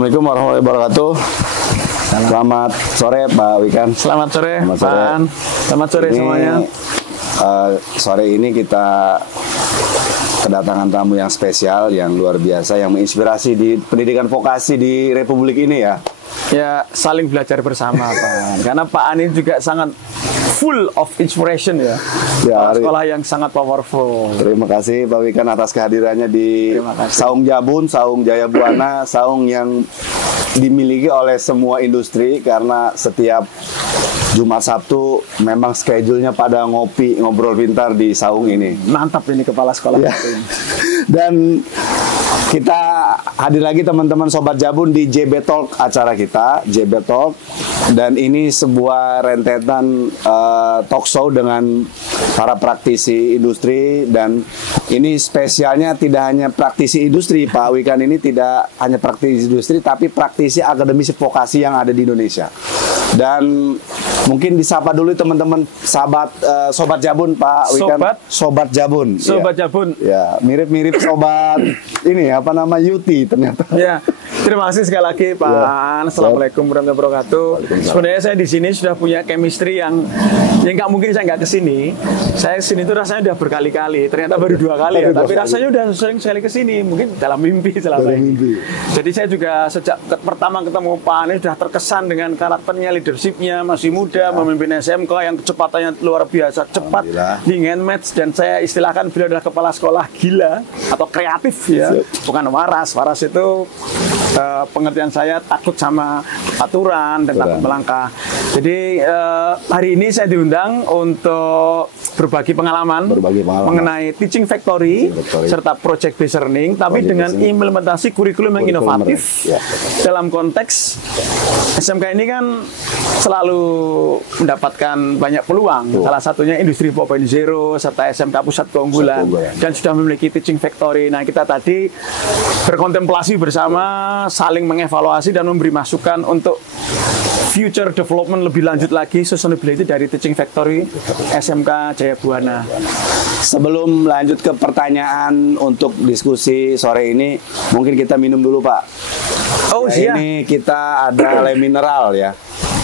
Assalamualaikum warahmatullahi wabarakatuh. Selamat sore Pak Wikan. Selamat sore Selamat sore. Pak An. Selamat sore semuanya. Sore ini kita kedatangan tamu yang spesial, yang luar biasa, yang menginspirasi di pendidikan vokasi di Republik ini ya. Ya, saling belajar bersama Pak An. Karena Pak An ini juga sangat full of inspiration ya. Sekolah yang sangat powerful. Terima kasih Pak Wikan atas kehadirannya di Saung Jabun, Saung Jaya Buana, saung yang dimiliki oleh semua industri karena setiap Jumat Sabtu memang schedule-nya pada ngopi, ngobrol pintar di saung ini. Mantap ini kepala sekolah. Ya. Dan kita hadir lagi teman-teman Sobat Jabun di JB Talk, acara kita JB Talk, dan ini sebuah rentetan talk show dengan para praktisi industri, dan ini spesialnya tidak hanya praktisi industri, Pak Wikan ini tidak hanya praktisi industri tapi praktisi akademisi vokasi yang ada di Indonesia. Dan mungkin disapa dulu teman-teman sahabat Sobat Jabun Pak Wikan. Sobat Jabun. Sobat Jabun. Ya, mirip-mirip sobat ini apa nama Yuti ternyata. Ya, terima kasih sekali lagi Pak An. Assalamualaikum warahmatullahi wabarakatuh. Sebenarnya saya di sini sudah punya chemistry yang nggak mungkin saya nggak kesini. Saya kesini itu rasanya udah berkali-kali. Ternyata baru 2 kali ya. Tapi rasanya udah sering sekali kesini. Mungkin dalam mimpi selama ini. Jadi saya juga sejak pertama ketemu Pak An sudah terkesan dengan karakternya, leadershipnya, masih muda, memimpin SMK yang kecepatannya luar biasa cepat, dengan match, dan saya istilahkan beliau adalah kepala sekolah gila atau kreatif ya, bukan waras. Waras itu pengertian saya takut sama aturan dan takut melangkah. Jadi hari ini saya diundang untuk berbagi pengalaman mengenai Teaching Factory serta Project Based Learning, tapi dengan implementasi kurikulum yang inovatif dalam konteks SMK ini kan selalu mendapatkan banyak peluang. Salah satunya Industri 4.0 serta SMK Pusat Keunggulan dan sudah memiliki Teaching Factory. Nah, kita tadi berkontemplasi bersama, saling mengevaluasi dan memberi masukan untuk future development lebih lanjut lagi, sustainability dari Teaching Factory SMK Jaya Buana. Sebelum lanjut ke pertanyaan untuk diskusi sore ini, mungkin kita minum dulu Pak. Oh ya, ini kita ada le mineral ya.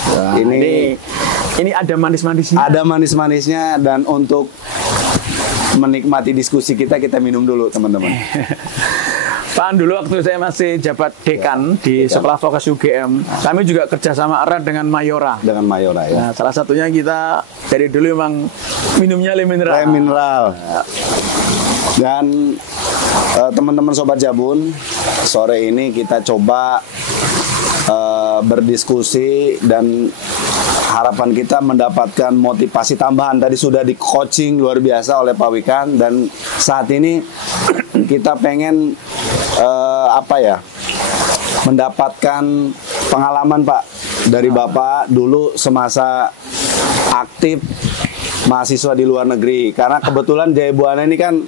Nah, ini ada manis-manisnya. Ada manis-manisnya, dan untuk menikmati diskusi kita minum dulu teman-teman. Pak, dulu waktu saya masih jabat dekan di Sekolah Vokasi UGM, kami juga kerjasama erat dengan Mayora. Dengan Mayora ya. Nah, salah satunya kita dari dulu memang minumnya le mineral. Le mineral. Dan teman-teman Sobat Jabun, sore ini kita coba berdiskusi dan harapan kita mendapatkan motivasi tambahan. Tadi sudah di coaching luar biasa oleh Pak Wikan, dan saat ini kita pengen mendapatkan pengalaman Pak dari Bapak dulu semasa aktif mahasiswa di luar negeri, karena kebetulan Jaya Buana ini kan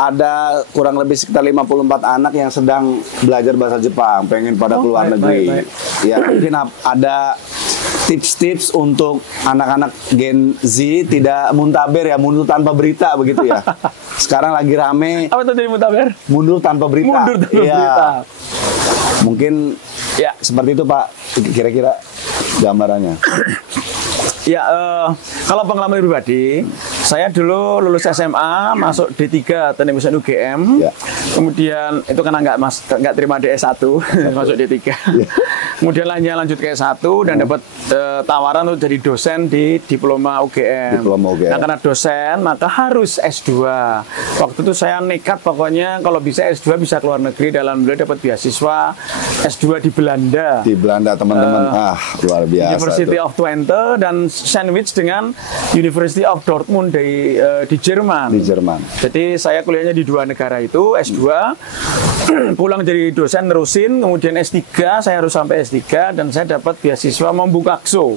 ada kurang lebih sekitar 54 anak yang sedang belajar bahasa Jepang, pengen pada keluar negeri. Ya, mungkin ada tips-tips untuk anak-anak Gen Z tidak muntaber ya, mundur tanpa berita begitu ya. Sekarang lagi rame. Apa itu jadi muntaber? Mundur tanpa berita. Mundur tanpa berita. Mungkin ya seperti itu Pak, kira-kira gambarannya. Ya, kalau pengalaman pribadi, saya dulu lulus SMA, masuk D3 Teknik Mesin UGM, kemudian itu karena nggak terima DS1, masuk D3. Kemudian lanjut ke S1 dan dapat tawaran untuk jadi dosen di Diploma UGM. Nah, karena dosen maka harus S2. Waktu itu saya nekat, pokoknya kalau bisa S2 bisa keluar negeri, dalam beliau dapat beasiswa S2 di Belanda. Di Belanda teman-teman, luar biasa. University of Twente dan sandwich dengan University of Dortmund di Jerman. Di Jerman. Jadi saya kuliahnya di 2 negara itu, S2, pulang jadi dosen nerusin, kemudian S3, saya harus sampai S3, dan saya dapat beasiswa Mombukakso.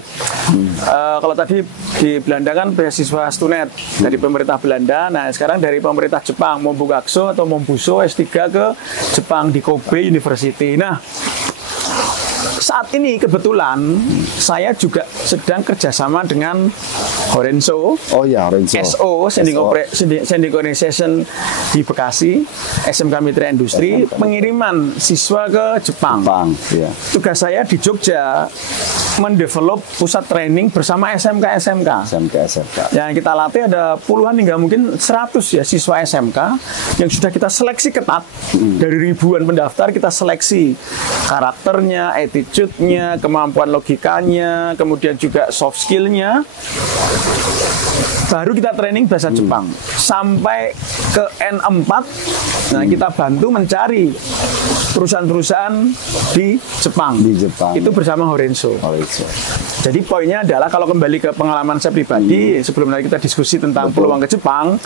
Kalau tadi di Belanda kan beasiswa Stunet dari pemerintah Belanda, nah sekarang dari pemerintah Jepang, Mombukakso atau Mombuso S3 ke Jepang di Kobe University. Nah, saat ini kebetulan saya juga sedang kerjasama dengan Horenso. Oh ya, Horenso. SO, Sending Organization di Bekasi, SMK Mitra Industri, pengiriman siswa ke Jepang. Ya. Tugas saya di Jogja mendevelop pusat training bersama SMK. Yang kita latih ada puluhan hingga mungkin 100 ya siswa SMK yang sudah kita seleksi ketat. Dari ribuan pendaftar kita seleksi karakternya, attitude-nya, kemampuan logikanya, kemudian juga soft skill-nya. Baru kita training bahasa Jepang sampai ke N4. Nah, kita bantu mencari perusahaan-perusahaan di Jepang. Itu bersama Horenso. Jadi poinnya adalah kalau kembali ke pengalaman saya pribadi, sebelum nanti kita diskusi tentang peluang ke Jepang,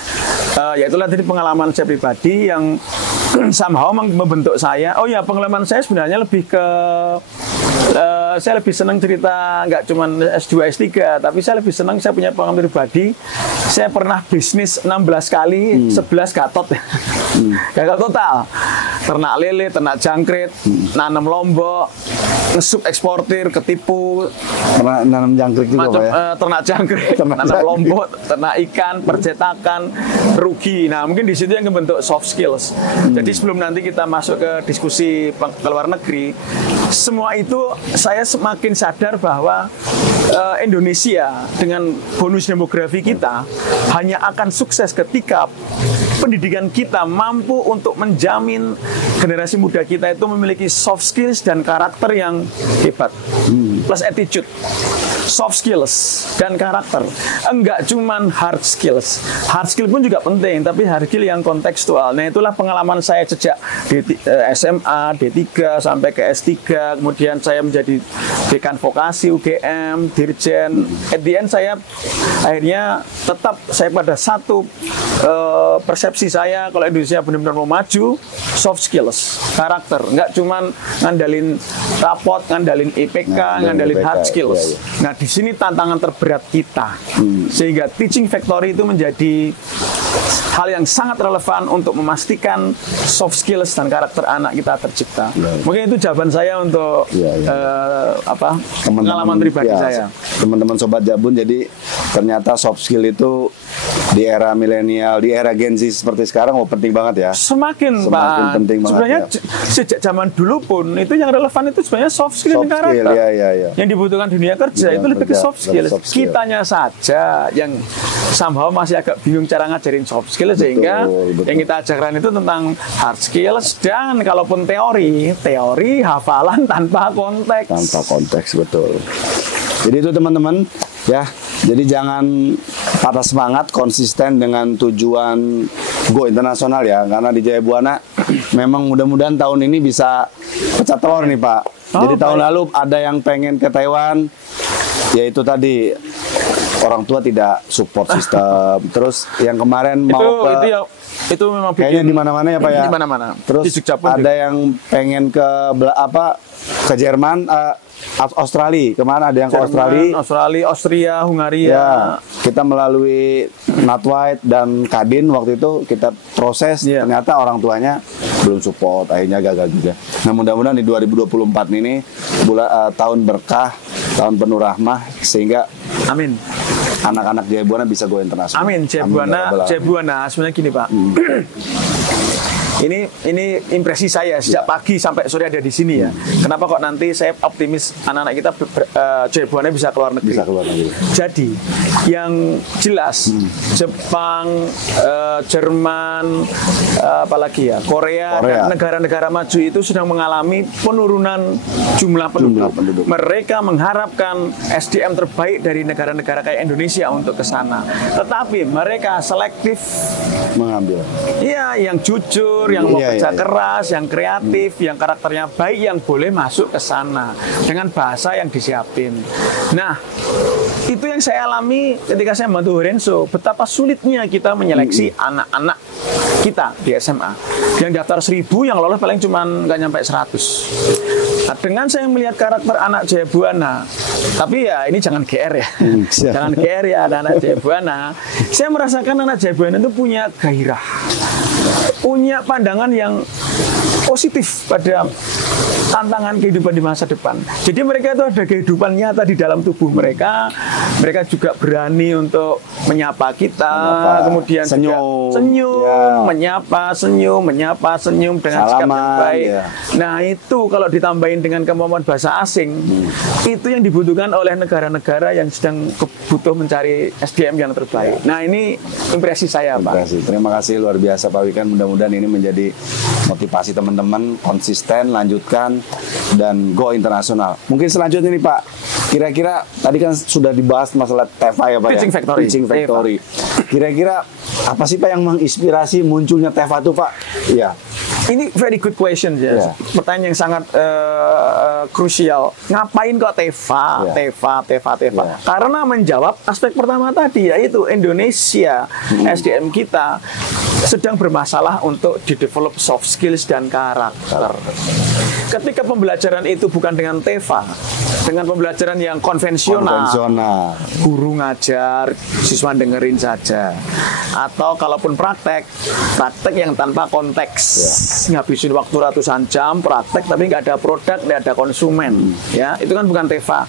yaitulah tadi pengalaman saya pribadi yang somehow membentuk saya. Oh ya, pengalaman saya sebenarnya lebih ke saya lebih senang cerita nggak cuma S2, S3, tapi saya lebih senang saya punya pengalaman pribadi. Saya pernah bisnis 16 kali, 11 gatot. Gagal total. Ternak lele, ternak jangkrik, nanam lombok, ngesuk eksportir, ketipu. Pernah nanam jangkrik juga, Pak ya? Ternak jangkrik, nanam lombok, ternak ikan, percetakan, rugi. Nah, mungkin di situ yang membentuk soft skills. Jadi sebelum nanti kita masuk ke diskusi ke luar negeri, semua itu saya semakin sadar bahwa Indonesia dengan bonus demografi kita hanya akan sukses ketika pendidikan kita mampu untuk menjamin generasi muda kita itu memiliki soft skills dan karakter yang hebat. Plus attitude, soft skills dan karakter. Enggak cuman hard skills. Hard skill pun juga penting, tapi hard skill yang kontekstual. Nah, itulah pengalaman saya sejak SMA, D3 sampai ke S3, kemudian saya menjadi dekan vokasi UGM, dirjen. At the end saya akhirnya tetap saya pada satu persepsi saya kalau Indonesia benar-benar mau maju, soft skills, karakter, nggak cuman ngandalin rapot, ngandalin IPK, ngandalin hard skills. Nah, di sini tantangan terberat kita, sehingga teaching factory itu menjadi hal yang sangat relevan untuk memastikan soft skills dan karakter anak kita tercipta. Mungkin itu jawaban saya untuk pengalaman pribadi saya. Teman-teman Sobat Jabun, jadi ternyata soft skill itu di era milenial, di era Gen Z seperti sekarang, penting banget ya. Semakin Pak. Penting banget. Sebenarnya sejak zaman dulu pun itu yang relevan itu sebenarnya soft skill dan karakter. Yang dibutuhkan dunia kerja itu lebih ke soft skill. Kitanya saja yang somehow masih agak bingung cara ngajarin soft skill, sehingga yang kita ajarkan itu tentang hard skills, dan kalaupun teori hafalan tanpa konteks. Betul. Jadi itu teman-teman ya, jadi jangan patah semangat, konsisten dengan tujuan go internasional ya, karena di Jaya Buana memang mudah-mudahan tahun ini bisa pecah telur nih Pak. Jadi tahun lalu ada yang pengen ke Taiwan, yaitu tadi orang tua tidak support sistem. Terus yang kemarin mau itu memang kayaknya di mana-mana ya Pak ya. Di mana-mana. Terus ada yang pengen ke Jerman, Australia. Kemana ada yang ke Australia, Austria, Hungaria. Ya, kita melalui Natwide dan Kadin waktu itu kita proses, ternyata orang tuanya belum support, akhirnya gagal juga. Nah, mudah-mudahan di 2024 ini tahun berkah, tahun penuh rahmah, sehingga amin, anak-anak Jaya Buana bisa go internasional. Amin. Jaya Buana sebenarnya gini Pak. Ini impresi saya sejak pagi sampai sore ada di sini ya. Kenapa kok nanti saya optimis anak-anak kita Jaya Buana bisa keluar negeri. Jadi yang jelas Jepang, Jerman, apalagi ya Korea. Dan negara-negara maju itu sedang mengalami penurunan jumlah penduduk. Mereka mengharapkan SDM terbaik dari negara-negara kayak Indonesia untuk ke sana. Tetapi mereka selektif mengambil. Iya, yang jujur, yang mau kerja keras, yang kreatif, yang karakternya baik, yang boleh masuk ke sana dengan bahasa yang disiapin. Nah, itu yang saya alami ketika saya membantu Horenso. Betapa sulitnya kita menyeleksi anak-anak kita di SMA. Yang daftar 1000, yang lolos paling cuma nggak nyampe 100. Nah, dengan saya melihat karakter anak Jaya Buana, tapi ya ini jangan GR ya, jangan GR ya anak Jaya Buana. Saya merasakan anak Jaya Buana itu punya gairah, punya pandangan yang positif pada tantangan kehidupan di masa depan. Jadi mereka itu ada kehidupan nyata di dalam tubuh mereka. Mereka juga berani untuk menyapa kita, kemudian senyum, senyum, menyapa, senyum dengan sikap yang baik. Ya. Nah itu kalau ditambahin dengan kemampuan bahasa asing, itu yang dibutuhkan oleh negara-negara yang sedang butuh mencari SDM yang terbaik. Nah ini impresi saya, Pak. Terima kasih luar biasa Pak Wikan. Mudah-mudahan ini menjadi motivasi teman-teman, konsisten, lanjutkan, dan go internasional. Mungkin selanjutnya nih Pak, kira-kira tadi kan sudah dibahas masalah TEVA ya Pak Teaching ya? Factory. Teaching Factory. Kira-kira apa sih Pak yang menginspirasi munculnya TEVA itu Pak? Iya. Ini very good question ya. Yeah. Pertanyaan yang sangat krusial. Ngapain kok TEVA? Yeah. Karena menjawab aspek pertama tadi, yaitu Indonesia SDM kita sedang bermasalah untuk di-develop soft skills dan karakter. Ketika pembelajaran itu bukan dengan TEVA, dengan pembelajaran yang konvensional, guru ngajar, siswa dengerin saja, atau kalaupun praktek yang tanpa konteks, ngabisin waktu ratusan jam praktek tapi nggak ada produk, nggak ada konsumen, ya itu kan bukan TEVA.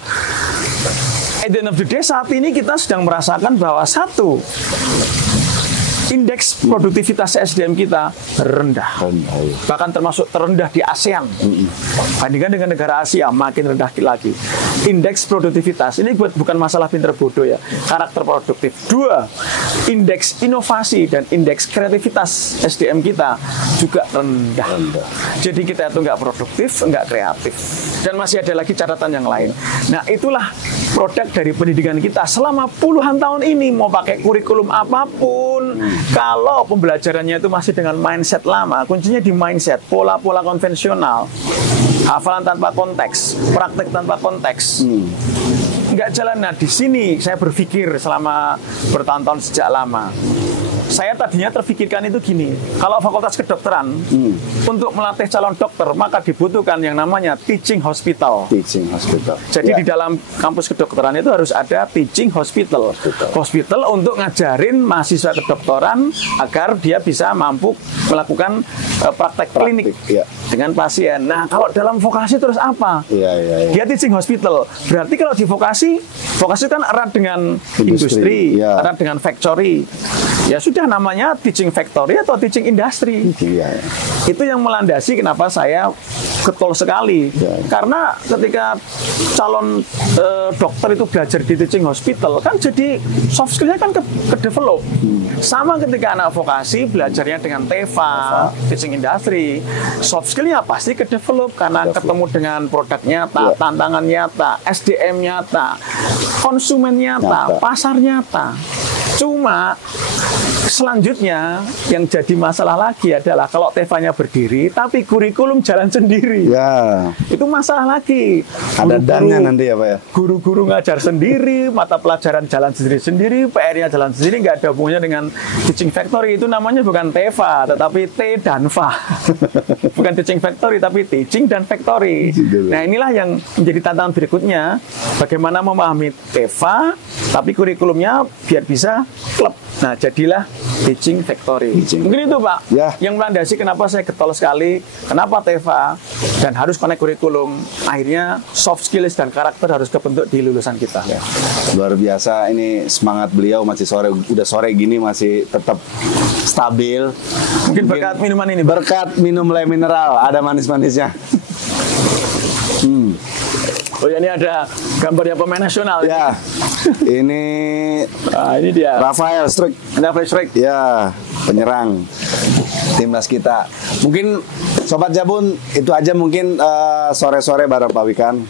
At the end of the day, saat ini kita sedang merasakan bahwa satu, indeks produktivitas SDM kita rendah. Bahkan termasuk terendah di ASEAN. Bandingkan dengan negara Asia, makin rendah lagi. Indeks produktivitas, ini bukan masalah pinter bodoh ya. Karakter produktif. Dua, indeks inovasi dan indeks kreativitas SDM kita juga rendah. Jadi kita itu nggak produktif, nggak kreatif. Dan masih ada lagi catatan yang lain. Nah itulah produk dari pendidikan kita selama puluhan tahun ini. Mau pakai kurikulum apapun, kalau pembelajarannya itu masih dengan mindset lama, kuncinya di mindset, pola-pola konvensional, hafalan tanpa konteks, praktek tanpa konteks, nggak jalan. Nah di sini saya berpikir selama bertahun-tahun sejak lama. Saya tadinya terpikirkan itu gini, kalau fakultas kedokteran untuk melatih calon dokter maka dibutuhkan yang namanya teaching hospital. Jadi di dalam kampus kedokteran itu harus ada teaching hospital. Hospital untuk ngajarin mahasiswa kedokteran agar dia bisa mampu melakukan praktek klinik dengan pasien. Nah kalau dalam vokasi terus apa? Dia teaching hospital. Berarti kalau di vokasi kan erat dengan industri, erat dengan factory. Ya sudah namanya teaching factory atau teaching industry. Itu yang melandasi kenapa saya getol sekali. Karena ketika calon dokter itu belajar di teaching hospital, kan jadi soft skillnya kan ke develop. Sama ketika anak vokasi belajarnya dengan TEVA, teaching industry, soft skillnya pasti ke develop karena ketemu dengan produk nyata, tantangan nyata, SDM nyata, konsumen nyata, pasar nyata. Cuma selanjutnya yang jadi masalah lagi adalah kalau TEVA-nya berdiri tapi kurikulum jalan sendiri. Itu masalah lagi. Ada dannya nanti ya Pak ya. Guru-guru ngajar sendiri, mata pelajaran jalan sendiri-sendiri, PR-nya jalan sendiri, nggak ada hubungannya dengan teaching factory. Itu namanya bukan TEVA, tetapi T dan FA. Bukan teaching factory, tapi teaching dan factory. Nah inilah yang menjadi tantangan berikutnya. Bagaimana memahami TEVA, tapi kurikulumnya biar bisa klub. Nah jadilah teaching factory. Mungkin itu Pak yang melandasi kenapa saya getol sekali, kenapa TEVA dan harus connect kurikulum. Akhirnya soft skills dan karakter harus kebentuk di lulusan kita. Luar biasa, ini semangat beliau masih sore, udah sore gini masih tetap stabil. Mungkin berkat minuman ini, berkat minum le mineral, ada manis-manisnya. Oh ya, ini ada gambarnya pemain nasional. Ya, ini dia. Rafael Struik. Ya, penyerang timnas kita. Mungkin Sobat Jabun itu aja mungkin sore-sore bareng Pak Wikan.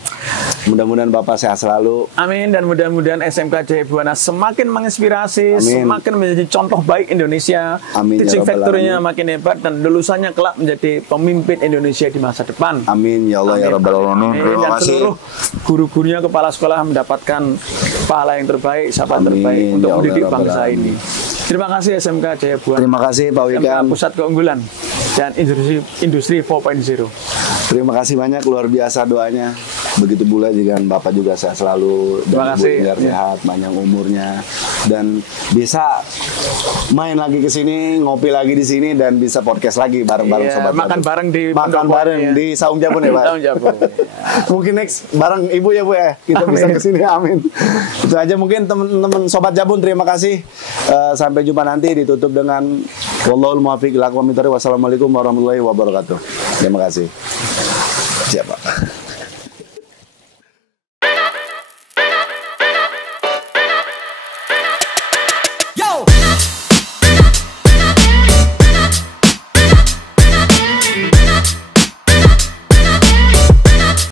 Mudah-mudahan Bapak sehat selalu. Amin, dan mudah-mudahan SMK Jaya Buana semakin menginspirasi, semakin menjadi contoh baik Indonesia. Amin, teaching factory-nya makin hebat dan lulusannya kelak menjadi pemimpin Indonesia di masa depan. Amin ya Allah ya Rabbal Alamin. Dan seluruh guru-gurunya, kepala sekolah mendapatkan pahala yang terbaik, syafaat terbaik untuk mendidik bangsa ini. Terima kasih SMK Jaya Buana. Terima kasih Pak Wikan. Pusat keunggulan dan industri 4.0. Terima kasih banyak, luar biasa doanya. Begitu pula dengan Bapak juga sehat selalu, Terima dan Ibu kasih. Enggar sehat, panjang umurnya, dan bisa main lagi ke sini, ngopi lagi di sini, dan bisa podcast lagi bareng-bareng Iya, Sobat makan Jabun. bareng di makan pendopo bareng ya. di Saung Jabun ya Pak. Saung Jabun. Mungkin next bareng Ibu ya Bu ya, kita bisa Amin. ke sini, amin. Itu aja mungkin teman-teman Sobat Jabun, terima kasih. Sampai jumpa nanti, ditutup dengan wallahul muwaffiq ila aqwamit thoriq. Wassalamualaikum warahmatullahi wabarakatuh. Terima kasih. Siap Pak.